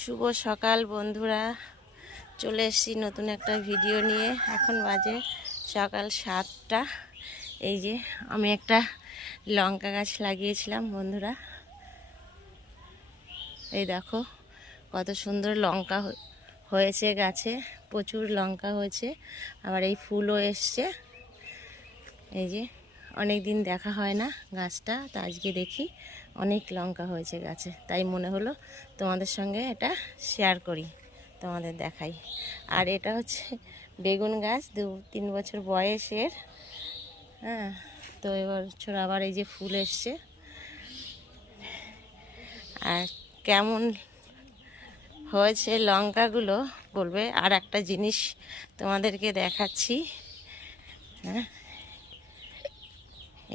শুভ সকাল বন্ধুরা, চলে এসেছি নতুন একটা ভিডিও নিয়ে। এখন বাজে সকাল 7টা। এই যে আমি একটা লঙ্কা গাছ লাগিয়েছিলাম বন্ধুরা, এই দেখো কত সুন্দর লঙ্কা হয়েছে গাছে, প্রচুর লঙ্কা হয়েছে, আবার এই ফুলও এসছে। এই যে অনেক দিন দেখা হয় না গাছটা, তা আজকে দেখি অনেক লঙ্কা হয়েছে গাছে, তাই মনে হলো তোমাদের সঙ্গে এটা শেয়ার করি, তোমাদের দেখাই। আর এটা হচ্ছে বেগুন গাছ, 2-3 বছর বয়সের। হ্যাঁ, তো এবছর আবার এই যে ফুল এসছে। আর কেমন হয়েছে লঙ্কাগুলো বলবে। আর একটা জিনিস তোমাদেরকে দেখাচ্ছি। হ্যাঁ,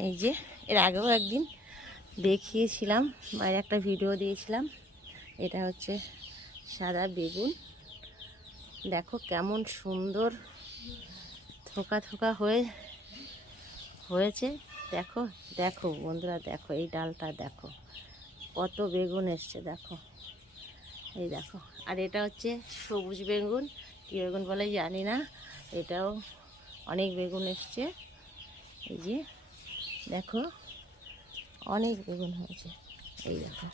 এই যে এর আগেও একদিন দেখিয়েছিলাম, বাইরে একটা ভিডিও দিয়েছিলাম। এটা হচ্ছে সাদা বেগুন, দেখো কেমন সুন্দর থোকা থোকা হয়েছে। দেখো দেখো বন্ধুরা, দেখো এই ডালটা, দেখো কত বেগুন এসছে, দেখো এই দেখো। আর এটা হচ্ছে সবুজ বেগুন, কী বেগুন বলে জানি না, এটাও অনেক বেগুন এসছে। এই যে দেখো অনেক বেগুন হয়েছে, এই দেখো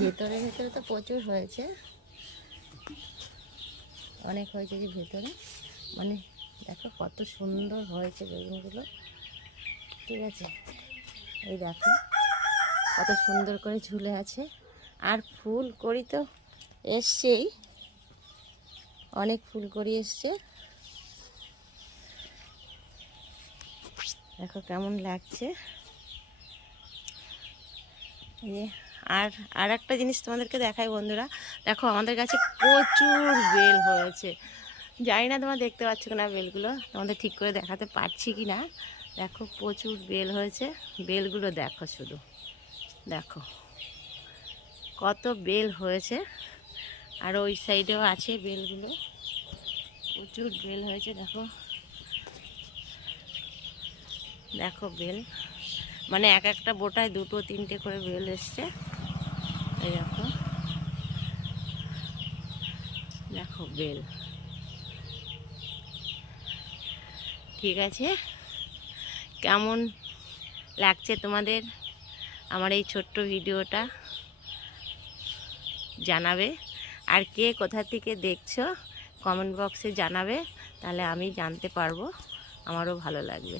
ভেতরে ভেতরে তো প্রচুর হয়েছে, অনেক হয়েছে যে ভেতরে, মানে দেখো কত সুন্দর হয়েছে বেগুনগুলো। ঠিক আছে, এই দেখো কত সুন্দর করে ঝুলে আছে। আর ফুল করি তো এসছেই, অনেক ফুল করি এসছে, দেখো কেমন লাগছে। আর একটা জিনিস তোমাদেরকে দেখাই বন্ধুরা, দেখো আমাদের কাছে প্রচুর বেল হয়েছে। জানি না তোমরা দেখতে পাচ্ছ না বেলগুলো, তোমাদের ঠিক করে দেখাতে পারছি কি না। দেখো প্রচুর বেল হয়েছে, বেলগুলো দেখো শুধু, দেখো কত বেল হয়েছে। আর ওই সাইডেও আছে বেলগুলো, প্রচুর বেল হয়েছে। দেখো দেখো বেল, মানে এক একটা বোটায় 2-3টে করে বেল এসছে। এই দেখো, দেখো বেল। ঠিক আছে, কেমন লাগছে তোমাদের আমার এই ছোট্ট ভিডিওটা জানাবে। আর কে কোথা থেকে দেখছো কমেন্ট বক্সে জানাবে, তাহলে আমি জানতে পারবো, আমারও ভালো লাগবে।